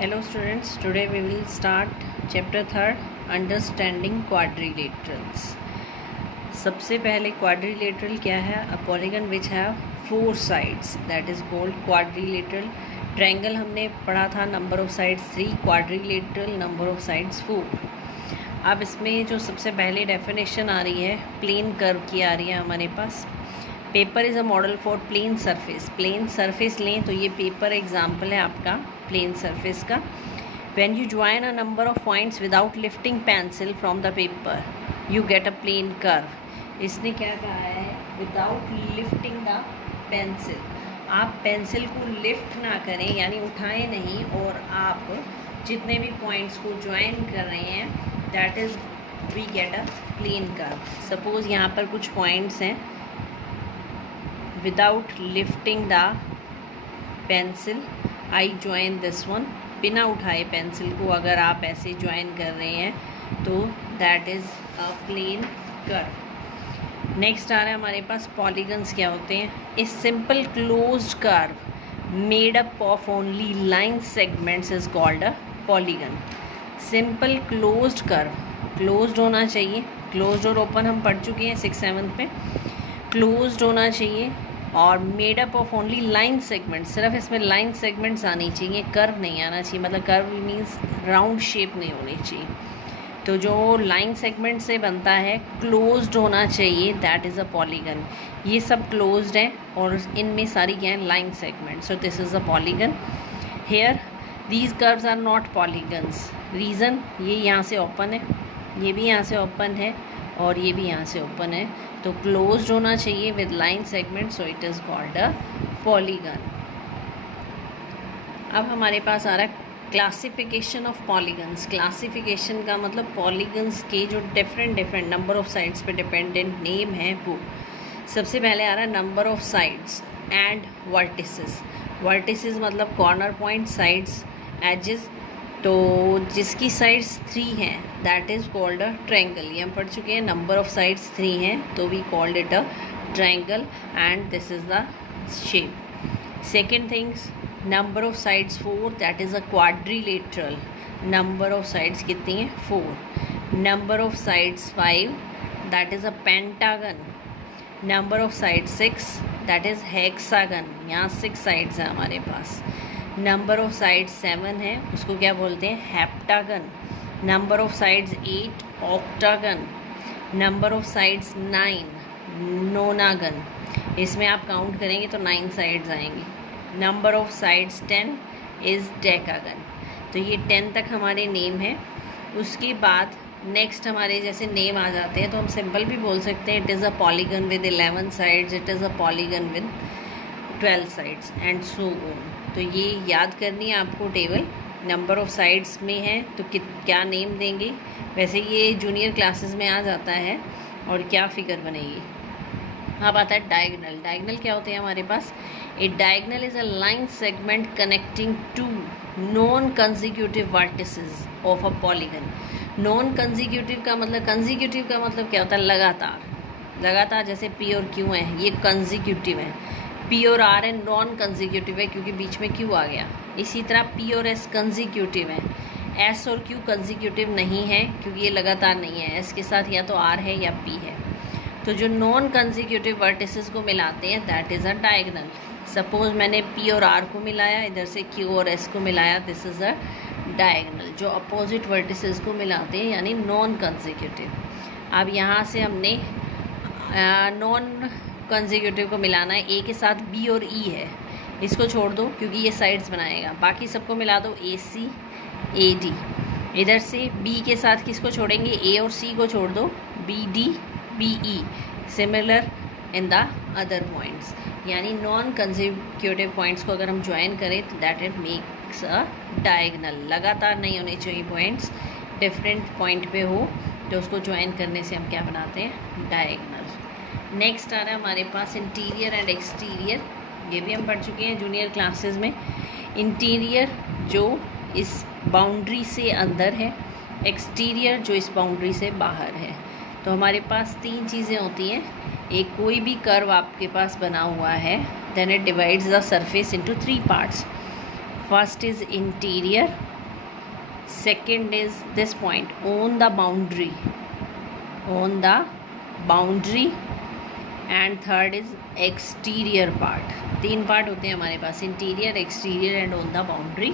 Hello students, today we will start chapter 3rd Understanding Quadrilaterals. सबसे पहले quadrilateral क्या है? A polygon which have 4 sides, that is called quadrilateral. Triangle हमने पढ़ा था, number of sides 3, quadrilateral number of sides 4. अब इसमें जो सबसे पहले definition आ रही है plane curve की आ रही है हमारे पास. Paper is a model for plane surface. Plane surface लें तो ये पेपर एग्जाम्पल है आपका प्लेन सरफेस का. When you join a number of points without lifting pencil from the paper you get a plane curve. इसने क्या कहा है? Without lifting the pencil. आप पेंसिल को लिफ्ट ना करें यानी उठाएं नहीं और आप जितने भी पॉइंट्स को ज्वाइन कर रहे हैं that is we get a plane curve. Suppose यहाँ पर कुछ पॉइंट्स हैं. Without lifting the pencil I join this one. बिना उठाए पेंसिल को अगर आप ऐसे ज्वाइन कर रहे हैं तो that is a plane curve. Next आ रहा है हमारे पास पॉलीगन्स क्या होते हैं. A simple closed curve made up of only line segments is called a polygon. Simple closed curve, closed होना चाहिए. क्लोज्ड और ओपन हम पढ़ चुके हैं 6-7 पे. क्लोज्ड होना चाहिए और made up of only line segment. सिर्फ इसमें लाइन सेगमेंट्स आनी चाहिए, कर्व नहीं आना चाहिए. मतलब कर्व मीन्स राउंड शेप नहीं होनी चाहिए. तो जो लाइन सेगमेंट से बनता है क्लोज्ड होना चाहिए, दैट इज़ अ पॉलीगन. ये सब क्लोज्ड हैं और इनमें सारी क्या है? Line segment. So this is a polygon. Here these curves are not polygons. Reason, ये यहाँ से ओपन है, ये भी यहाँ से ओपन है और ये भी यहाँ से ओपन है. तो क्लोज्ड होना चाहिए with line segment, so it is called a polygon. अब हमारे पास आ रहा है क्लासिफिकेशन ऑफ पॉलीगन्स. क्लासिफिकेशन का मतलब पॉलीगन्स के जो डिफरेंट नंबर ऑफ साइड्स पे डिपेंडेंट नेम है वो. सबसे पहले आ रहा है number of sides and vertices. Vertices मतलब कॉर्नर पॉइंट, साइड्स, एजेस. तो जिसकी साइड्स 3 हैं that is called a triangle. ये हम पढ़ चुके हैं. नंबर ऑफ साइड्स 3 हैं तो we called it a triangle and this is the shape. Second things, number of sides 4 that is a quadrilateral. Number of sides कितनी हैं? 4. Number of sides 5 that is a pentagon. Number of sides 6 that is hexagon. यहाँ 6 sides हैं हमारे पास. Number of sides 7 है, उसको क्या बोलते हैं? Heptagon. Number of sides 8 octagon. Number of sides 9 नोनागन. इसमें आप काउंट करेंगे तो 9 साइड्स आएंगी. Number of sides 10 is decagon. तो ये 10 तक हमारे नेम है. उसके बाद नेक्स्ट हमारे जैसे नेम आ जाते हैं तो हम सिंपल भी बोल सकते हैं. It is a polygon with 11 sides, it is a polygon with 12 sides and so on. तो ये याद करनी है आपको टेबल. नंबर ऑफ साइड्स में है तो क्या नेम देंगे. वैसे ये जूनियर क्लासेस में आ जाता है और क्या फिगर बनेगी. अब आता है डायगनल. डायगनल क्या होते हैं हमारे पास? A diagonal is a line segment connecting two non consecutive vertices of a polygon. Non consecutive का मतलब, कंजिक्यूटिव का मतलब क्या होता है? लगातार. लगातार जैसे पी और क्यू हैं, ये कंजिक्यूटिव है. पी और आर है नॉन कंजिक्यूटिव है क्योंकि बीच में क्यू आ गया. इसी तरह पी और एस कंजिक्यूटिव है. एस और क्यू कंजिक्यूटिव नहीं है क्योंकि ये लगातार नहीं है. एस के साथ या तो आर है या पी है. तो जो नॉन कंजिक्यूटिव वर्टिसेस को मिलाते हैं that is a diagonal. Suppose मैंने पी और आर को मिलाया, इधर से क्यू और एस को मिलाया, दिस इज़ अ डायगनल. जो अपोजिट वर्टिसेस को मिलाते हैं यानी नॉन कंजिक्यूटिव. अब यहाँ से हमने नॉन कंजिक्यूटिव को मिलाना है. ए के साथ बी और ई है, इसको छोड़ दो क्योंकि ये साइड्स बनाएगा. बाकी सबको मिला दो, ए सी ए डी. इधर से बी के साथ किसको छोड़ेंगे? ए और सी को छोड़ दो, B D B E. Similar in the other points. यानी नॉन कंजिक्यूटिव पॉइंट्स को अगर हम ज्वाइन करें तो that it makes a diagonal. लगातार नहीं होने चाहिए पॉइंट्स, डिफरेंट पॉइंट पे हो तो उसको ज्वाइन करने से हम क्या बनाते हैं? डायगनल. नेक्स्ट आ रहा है हमारे पास इंटीरियर एंड एक्सटीरियर. ये भी हम पढ़ चुके हैं जूनियर क्लासेस में. इंटीरियर जो इस बाउंड्री से अंदर है, एक्सटीरियर जो इस बाउंड्री से बाहर है. तो हमारे पास 3 चीज़ें होती हैं. एक कोई भी कर्व आपके पास बना हुआ है then it divides the surface into 3 parts. First is interior, second is this point on the boundary, on the boundary, and third is exterior part. 3 part होते हैं हमारे पास, interior, exterior and on the boundary.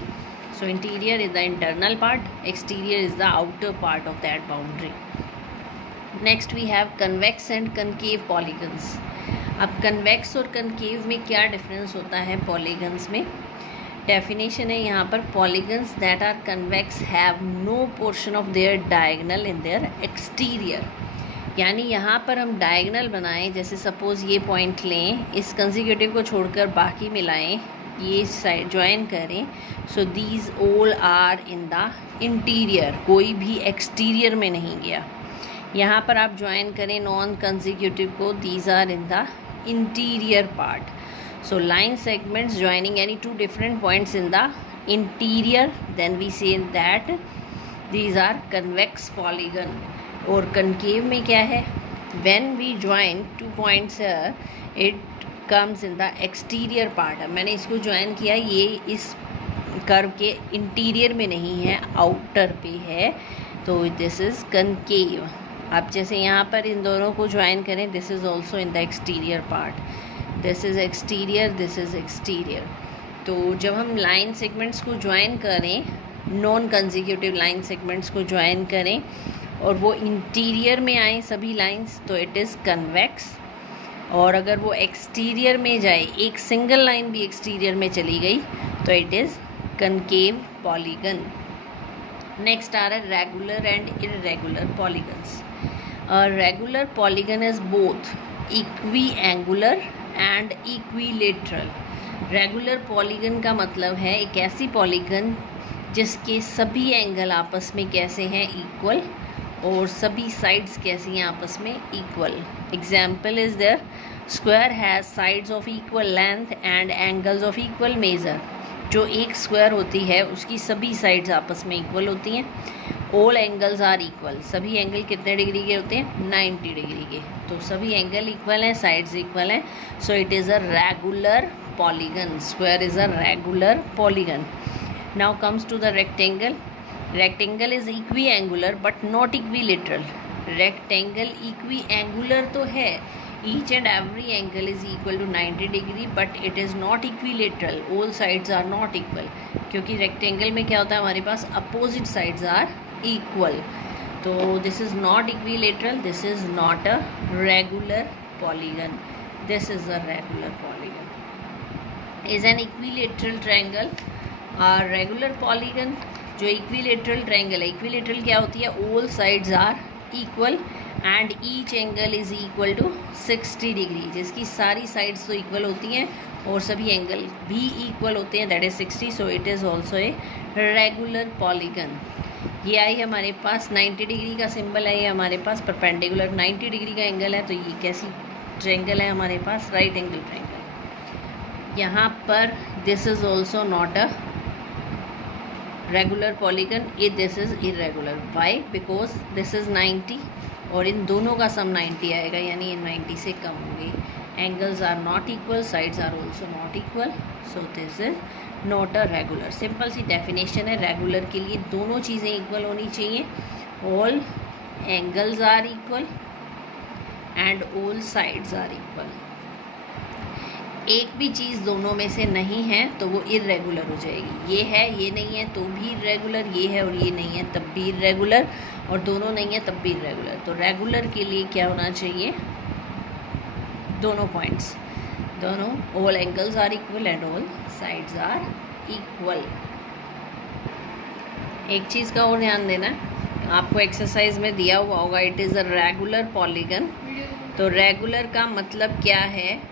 So interior is the internal part, exterior is the outer part of that boundary. Next we have convex and concave polygons. अब convex और concave में क्या difference होता है पॉलीगन्स में? Definition है यहाँ पर, polygons that are convex have no portion of their diagonal in their exterior. यानी यहाँ पर हम डायगनल बनाएं, जैसे सपोज़ ये पॉइंट लें, इस कंसेक्यूटिव को छोड़कर बाकी मिलाएं, ये साइड ज्वाइन करें, so these all are in the interior, कोई भी एक्सटीरियर में नहीं गया। यहाँ पर आप ज्वाइन करें नॉन कंसेक्यूटिव को, these are in the interior part. So line segments joining any two different points in the interior, then we say that these are convex polygon. और concave में क्या है? When we join 2 points here, it comes in the exterior part. अब मैंने इसको join किया, ये इस कर्व के इंटीरियर में नहीं है, आउटर पे है, तो दिस इज़ concave. अब जैसे यहाँ पर इन दोनों को ज्वाइन करें, this is also in the exterior part, this is exterior, this is exterior. तो जब हम लाइन सेगमेंट्स को ज्वाइन करें, नॉन कंसेक्यूटिव लाइन सेगमेंट्स को ज्वाइन करें और वो इंटीरियर में आए सभी लाइंस, तो इट इज़ कन्वेक्स। और अगर वो एक्सटीरियर में जाए, एक सिंगल लाइन भी एक्सटीरियर में चली गई, तो it is concave polygon. Next आ रहा है regular and irregular polygons. Regular polygon is both equiangular and equilateral. Regular polygon का मतलब है एक ऐसी पॉलीगन जिसके सभी एंगल आपस में कैसे हैं, इक्वल, और सभी साइड्स कैसी हैं आपस में, equal. Example is there, square has sides of equal length and angles of equal measure. जो एक स्क्वायर होती है उसकी सभी साइड्स आपस में इक्वल होती हैं। ऑल एंगल्स आर इक्वल, सभी एंगल कितने डिग्री के होते हैं, 90 डिग्री के। तो सभी एंगल इक्वल हैं, साइड्स इक्वल हैं, so it is a regular polygon. Square is a regular polygon. Now comes to the rectangle. Rectangle is equiangular but not equilateral. Rectangle equiangular तो है, each and every angle is equal to 90 degree, but it is not equilateral, all sides are not equal, क्योंकि rectangle में क्या होता है हमारे पास, opposite sides are equal। तो this is not equilateral, this is not a regular polygon, this is a regular polygon। is an equilateral triangle a regular polygon? जो equilateral triangle है, equilateral क्या होती है, all sides are equal and each angle is equal to 60 degree, जिसकी सारी sides तो equal होती हैं और सभी एंगल भी इक्वल होते हैं, that is 60। So it is also a regular polygon. ये आई हमारे पास 90 डिग्री का सिंबल है, ये हमारे पास परपेंडिकुलर 90 डिग्री का एंगल है, तो ये कैसी ट्रायंगल है हमारे पास, राइट एंगल ट्रायंगल। यहाँ पर this is also not a regular polygon, ये this is irregular. Why? Because this is 90 और इन दोनों का सम 90 आएगा, यानी ये 90 से कम होंगे। Angles are not equal, sides are also not equal, so this is not a regular. Simple सी डेफिनेशन है, रेगुलर के लिए दोनों चीज़ें इक्वल होनी चाहिए, all angles are equal and all sides are equal. एक भी चीज़ दोनों में से नहीं है तो वो इरेगुलर हो जाएगी। ये है, ये नहीं है तो भी इरेगुलर, ये है और ये नहीं है तब भी इरेगुलर, और दोनों नहीं है तब भी इरेगुलर। तो रेगुलर के लिए क्या होना चाहिए, दोनों पॉइंट्स, दोनों all angles are equal and all sides are equal. एक चीज़ का और ध्यान देना, आपको एक्सरसाइज में दिया हुआ होगा, it is a regular polygon. तो रेगुलर का मतलब क्या है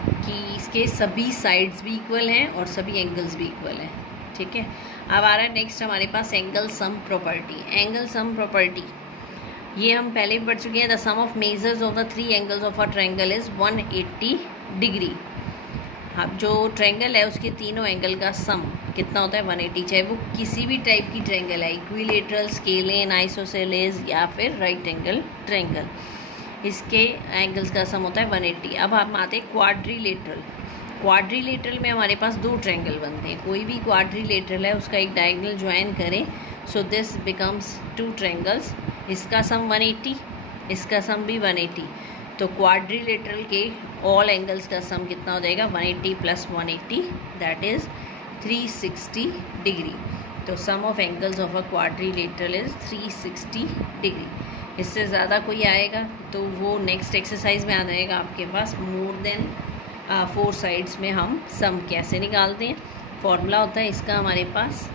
कि इसके सभी साइड्स भी इक्वल हैं और सभी एंगल्स भी इक्वल हैं, ठीक है। अब आ रहा है नेक्स्ट हमारे पास angle sum property. Angle sum property ये हम पहले भी पढ़ चुके हैं। The sum of measures of the 3 angles of a triangle is 180 degree. अब जो ट्रायंगल है उसके तीनों एंगल का सम कितना होता है, 180, चाहे वो किसी भी टाइप की ट्रायंगल है, इक्विलेटरल, स्केलेन, आइसोसेलेस या फिर राइट एंगल ट्रायंगल, इसके एंगल्स का सम होता है 180। अब हम आते हैं क्वाड्रिलेटरल। क्वाड्रिलेटरल में हमारे पास 2 ट्रायंगल बनते हैं, कोई भी क्वाड्रिलेटरल है उसका एक डायगोनल ज्वाइन करें, सो दिस बिकम्स 2 ट्रायंगल्स, इसका सम 180, इसका सम भी 180, तो क्वाड्रिलेटरल के ऑल एंगल्स का सम कितना हो जाएगा 180 + 180 दैट इज़ 360 डिग्री। तो sum of angles of a quadrilateral is 360 degree. इससे ज़्यादा कोई आएगा तो वो नेक्स्ट एक्सरसाइज में आ जाएगा आपके पास। मोर देन 4 साइड्स में हम सम कैसे निकालते हैं, फॉर्मूला होता है इसका हमारे पास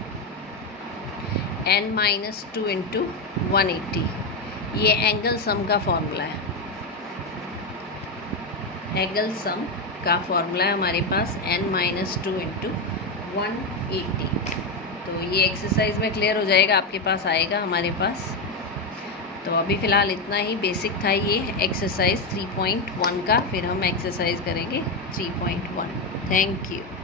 n-2 × 180, ये एंगल सम का फॉर्मूला है, एंगल सम का फॉर्मूला है हमारे पास n-2 × 180। तो ये एक्सरसाइज में क्लियर हो जाएगा, आपके पास आएगा हमारे पास। तो अभी फ़िलहाल इतना ही बेसिक था ये एक्सरसाइज 3.1 का, फिर हम एक्सरसाइज करेंगे 3.1। Thank you.